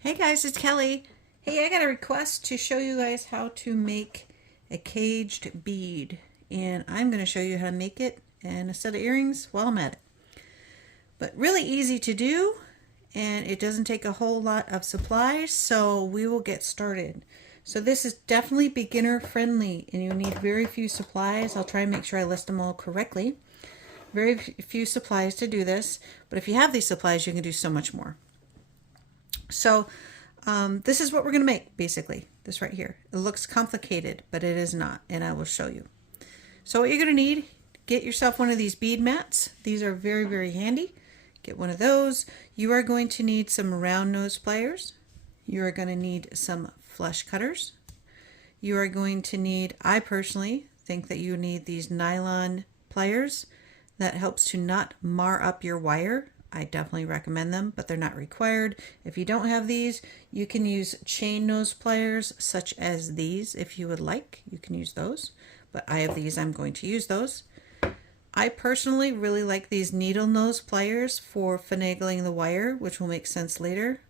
Hey guys, it's Kelly. Hey, I got a request to show you guys how to make a caged bead. And I'm going to show you how to make it and a set of earrings while I'm at it. But really easy to do, and it doesn't take a whole lot of supplies, so we will get started. So this is definitely beginner friendly, and you need very few supplies. I'll try and make sure I list them all correctly. Very few supplies to do this, but if you have these supplies, you can do so much more. So this is what we're going to make, basically, this right here. It looks complicated, but it is not, and I will show you. So what you're going to need, get yourself one of these bead mats. These are very, very handy. Get one of those. You are going to need some round nose pliers. You are going to need some flush cutters. You are going to need, I personally think that you need these nylon pliers. That helps to not mar up your wire. I definitely recommend them, but they're not required. If you don't have these, you can use chain nose pliers such as these if you would like. You can use those, but I have these. I'm going to use those. I personally really like these needle nose pliers for finagling the wire, which will make sense later.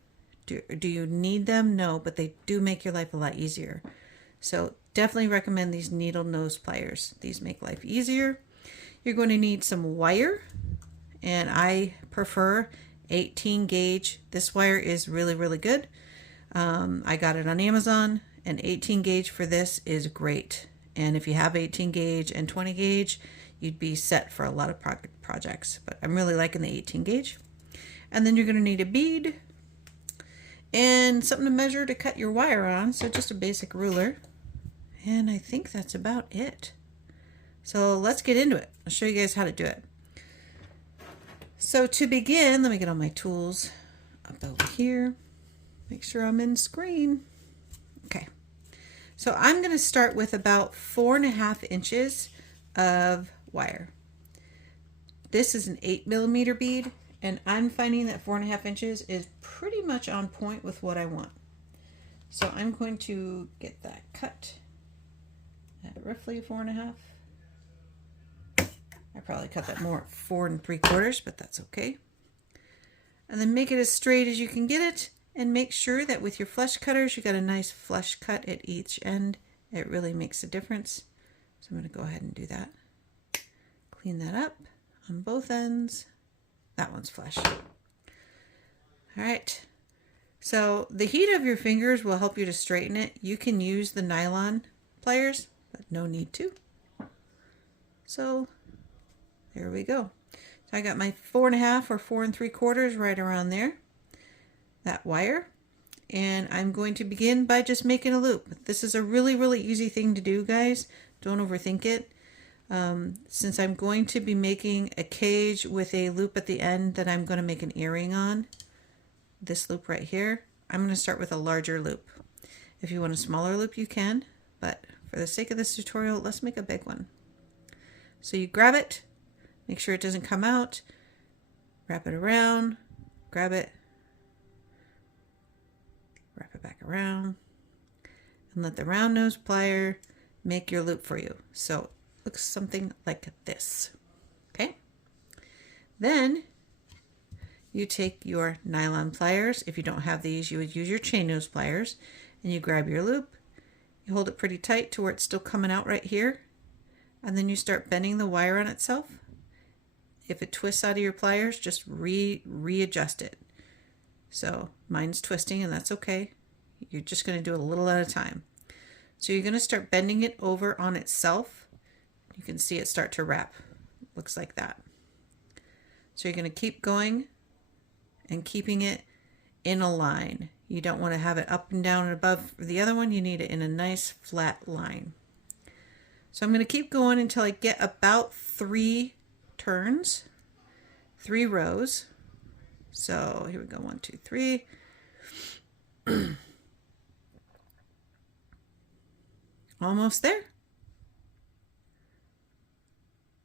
Do you need them? No, but they do make your life a lot easier. So definitely recommend these needle nose pliers. These make life easier. You're going to need some wire, and I prefer 18 gauge. This wire is really, really good. I got it on Amazon, and 18 gauge for this is great. And if you have 18 gauge and 20 gauge, you'd be set for a lot of projects. But I'm really liking the 18 gauge. And then you're going to need a bead and something to measure to cut your wire on. So just a basic ruler. And I think that's about it. So let's get into it. I'll show you guys how to do it. So to begin, let me get all my tools up over here. Make sure I'm in screen. Okay. So I'm going to start with about 4.5 inches of wire. This is an 8mm bead, and I'm finding that 4.5 inches is pretty much on point with what I want. So I'm going to get that cut at roughly 4.5. I probably cut that more at 4 3/4, but that's okay. And then make it as straight as you can get it, and make sure that with your flush cutters you got a nice flush cut at each end. It really makes a difference. So I'm going to go ahead and do that. Clean that up on both ends. That one's flush. All right. So the heat of your fingers will help you to straighten it. You can use the nylon pliers, but no need to. So there we go. So I got my 4.5 or 4 3/4 right around there, that wire. And I'm going to begin by just making a loop. This is a really, really easy thing to do, guys. Don't overthink it. Since I'm going to be making a cage with a loop at the end that I'm going to make an earring on, this loop right here, I'm going to start with a larger loop. If you want a smaller loop, you can, but for the sake of this tutorial, let's make a big one. So you grab it, make sure it doesn't come out, wrap it around, grab it, wrap it back around, and let the round nose plier make your loop for you. So it looks something like this. Okay? Then you take your nylon pliers. If you don't have these, you would use your chain nose pliers, and you grab your loop. You hold it pretty tight to where it's still coming out right here, and then you start bending the wire on itself. If it twists out of your pliers, just readjust it. So mine's twisting, and that's okay. You're just going to do it a little at a time. So you're going to start bending it over on itself. You can see it start to wrap. Looks like that. So you're going to keep going and keeping it in a line. You don't want to have it up and down and above the other one. You need it in a nice flat line. So I'm going to keep going until I get about 3 turns, 3 rows. So here we go, 1, 2, 3. Almost there.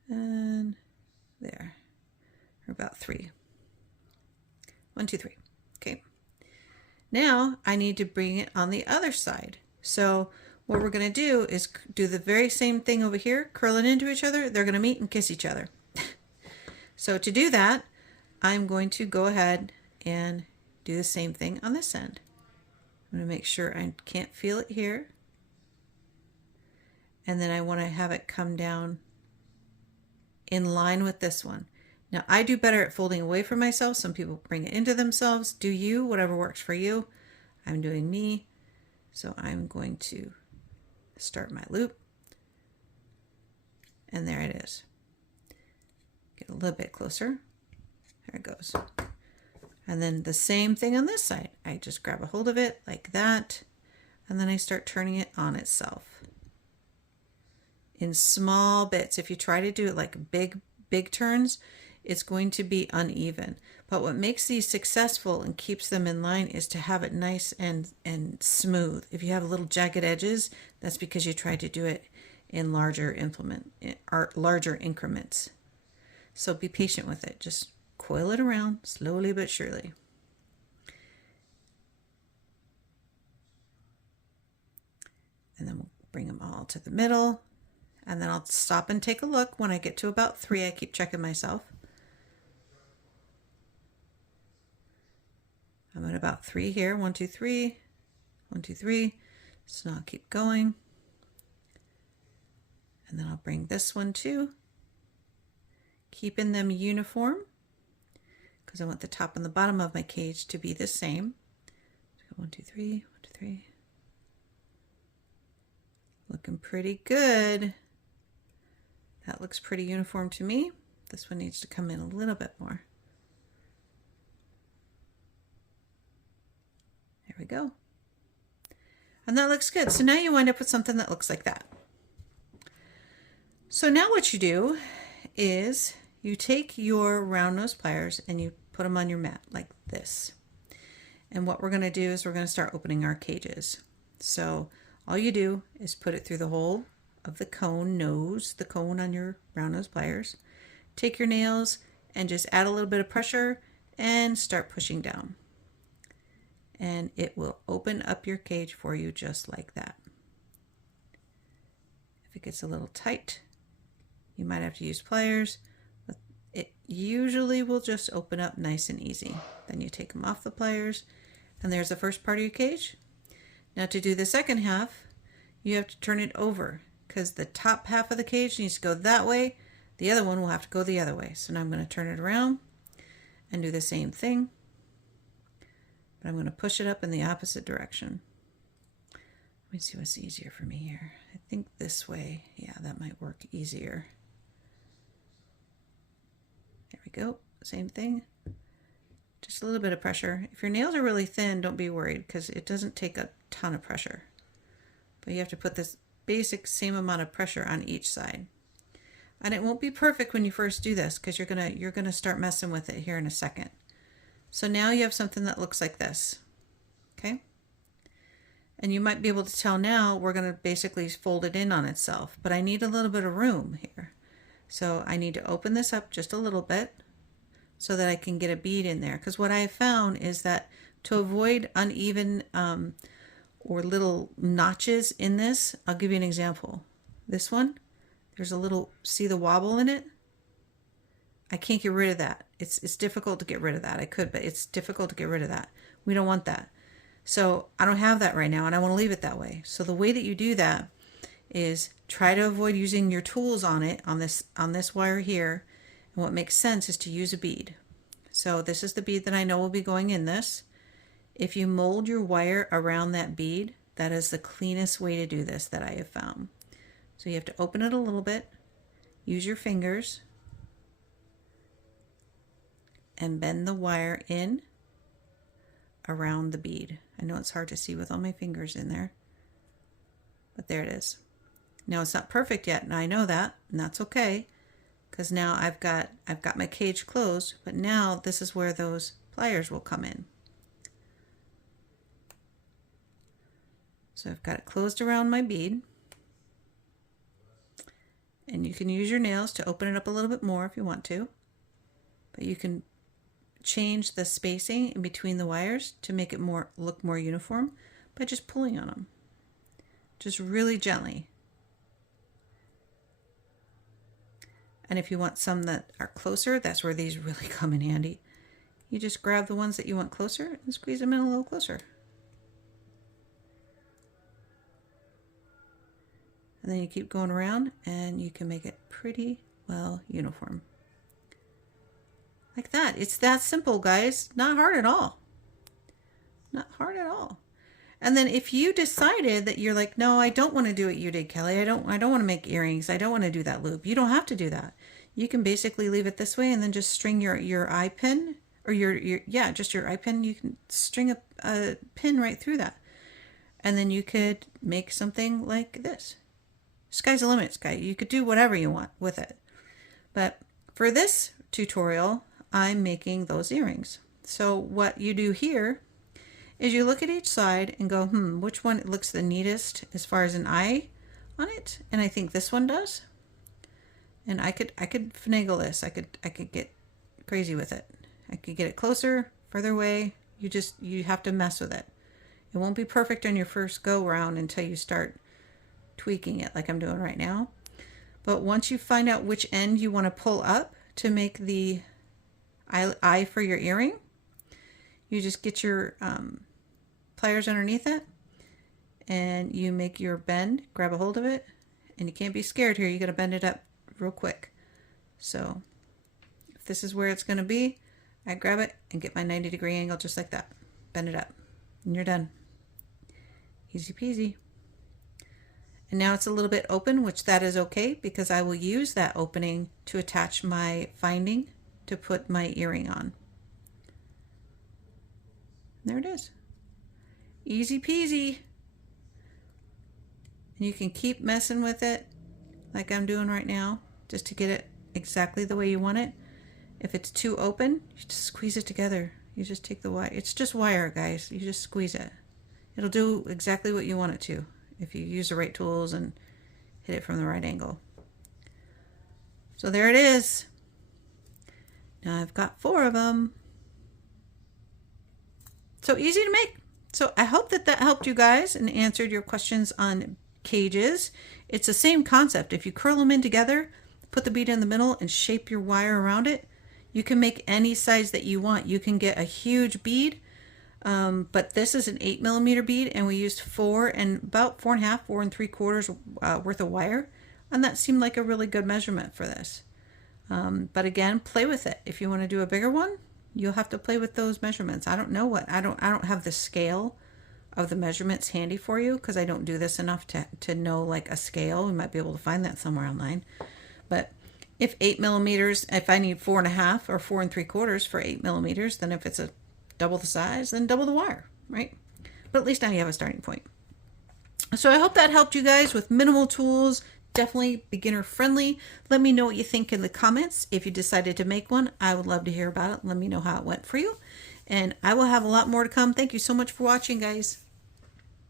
And there. Or about 3. 1, 2, 3. Okay. Now I need to bring it on the other side. So what we're going to do is do the very same thing over here, curling into each other. They're going to meet and kiss each other. So to do that, I'm going to go ahead and do the same thing on this end. I'm going to make sure I can't feel it here. And then I want to have it come down in line with this one. Now I do better at folding away from myself. Some people bring it into themselves. Do you, whatever works for you. I'm doing me. So I'm going to start my loop. And there it is. Get a little bit closer. There it goes. And then the same thing on this side. I just grab a hold of it like that. And then I start turning it on itself. In small bits. If you try to do it like big turns, it's going to be uneven. But what makes these successful and keeps them in line is to have it nice and smooth. If you have little jagged edges, that's because you tried to do it in larger increments. So be patient with it. Just coil it around slowly but surely. And then we'll bring them all to the middle. And then I'll stop and take a look. When I get to about 3, I keep checking myself. I'm at about 3 here. 1, 2, 3. 1, 2, 3. So now I'll keep going. And then I'll bring this one too. Keeping them uniform, because I want the top and the bottom of my cage to be the same. So 1, 2, 3. 1, 2, 3. Looking pretty good. That looks pretty uniform to me. This one needs to come in a little bit more. There we go. And that looks good. So now you wind up with something that looks like that. So now what you do is you take your round nose pliers and you put them on your mat like this. And what we're going to do is we're going to start opening our cages. So all you do is put it through the hole of the cone nose, the cone on your round nose pliers. Take your nails and just add a little bit of pressure and start pushing down. And it will open up your cage for you just like that. If it gets a little tight, you might have to use pliers, but it usually will just open up nice and easy. Then you take them off the pliers, and there's the first part of your cage. Now to do the second half, you have to turn it over, because the top half of the cage needs to go that way. The other one will have to go the other way. So now I'm going to turn it around and do the same thing. But I'm going to push it up in the opposite direction. Let me see what's easier for me here. I think this way, yeah, that might work easier. There we go. Same thing. Just a little bit of pressure. If your nails are really thin, don't be worried, because it doesn't take a ton of pressure. But you have to put this basic same amount of pressure on each side. And it won't be perfect when you first do this, because you're gonna start messing with it here in a second. So now you have something that looks like this. Okay? And you might be able to tell now we're going to basically fold it in on itself, but I need a little bit of room here. So I need to open this up just a little bit so that I can get a bead in there. Because what I have found is that to avoid uneven or little notches in this, I'll give you an example. This one, there's a little, see the wobble in it? I can't get rid of that. It's difficult to get rid of that. I could, but it's difficult to get rid of that. We don't want that. So I don't have that right now, and I want to leave it that way. So the way that you do that is try to avoid using your tools on it, on this wire here. And what makes sense is to use a bead. So this is the bead that I know will be going in this. If you mold your wire around that bead, that is the cleanest way to do this that I have found. So you have to open it a little bit, use your fingers, and bend the wire in around the bead. I know it's hard to see with all my fingers in there, but there it is. Now it's not perfect yet, and I know that, and that's okay, because now I've got my cage closed, but now this is where those pliers will come in. So I've got it closed around my bead, and you can use your nails to open it up a little bit more if you want to, but you can change the spacing in between the wires to make it look more uniform by just pulling on them, just really gently. And if you want some that are closer, that's where these really come in handy. You just grab the ones that you want closer and squeeze them in a little closer. And then you keep going around and you can make it pretty well uniform. Like that. It's that simple, guys. Not hard at all. Not hard at all. And then if you decided that you're like, no, I don't want to do what you did, Kelly. I don't want to make earrings. I don't want to do that loop. You don't have to do that. You can basically leave it this way and then just string your eye pin or just your eye pin. You can string a pin right through that. And then you could make something like this. Sky's the limit, Sky. You could do whatever you want with it. But for this tutorial, I'm making those earrings. So what you do here is you look at each side and go, which one looks the neatest as far as an eye on it? And I think this one does. And I could finagle this. I could get crazy with it. I could get it closer, further away. You have to mess with it. It won't be perfect on your first go round until you start tweaking it like I'm doing right now. But once you find out which end you want to pull up to make the eye for your earring, you just get your pliers underneath it and you make your bend, grab a hold of it, and you can't be scared here. You got to bend it up real quick. So if this is where it's going to be, I grab it and get my 90-degree angle just like that. Bend it up and you're done. Easy peasy. And now it's a little bit open, which that is okay because I will use that opening to attach my finding to put my earring on. There it is. Easy peasy. And you can keep messing with it like I'm doing right now just to get it exactly the way you want it. If it's too open, you just squeeze it together. You just take the wire. It's just wire, guys. You just squeeze it. It'll do exactly what you want it to if you use the right tools and hit it from the right angle. So there it is. Now I've got 4 of them. So easy to make. So I hope that helped you guys and answered your questions on cages. It's the same concept. If you curl them in together, put the bead in the middle and shape your wire around it, you can make any size that you want. You can get a huge bead, but this is an 8mm bead and we used 4 and about 4.5, 4 3/4 worth of wire. And that seemed like a really good measurement for this. But again, play with it. If you want to do a bigger one, you'll have to play with those measurements. I don't have the scale of the measurements handy for you because I don't do this enough to know like a scale. We might be able to find that somewhere online. But if 8mm, if I need 4.5 or 4 3/4 for 8mm, then if it's a double the size, then double the wire, right? But at least now you have a starting point. So I hope that helped you guys with minimal tools. Definitely beginner friendly. Let me know what you think in the comments. If you decided to make one, I would love to hear about it. Let me know how it went for you. And I will have a lot more to come. Thank you so much for watching, guys.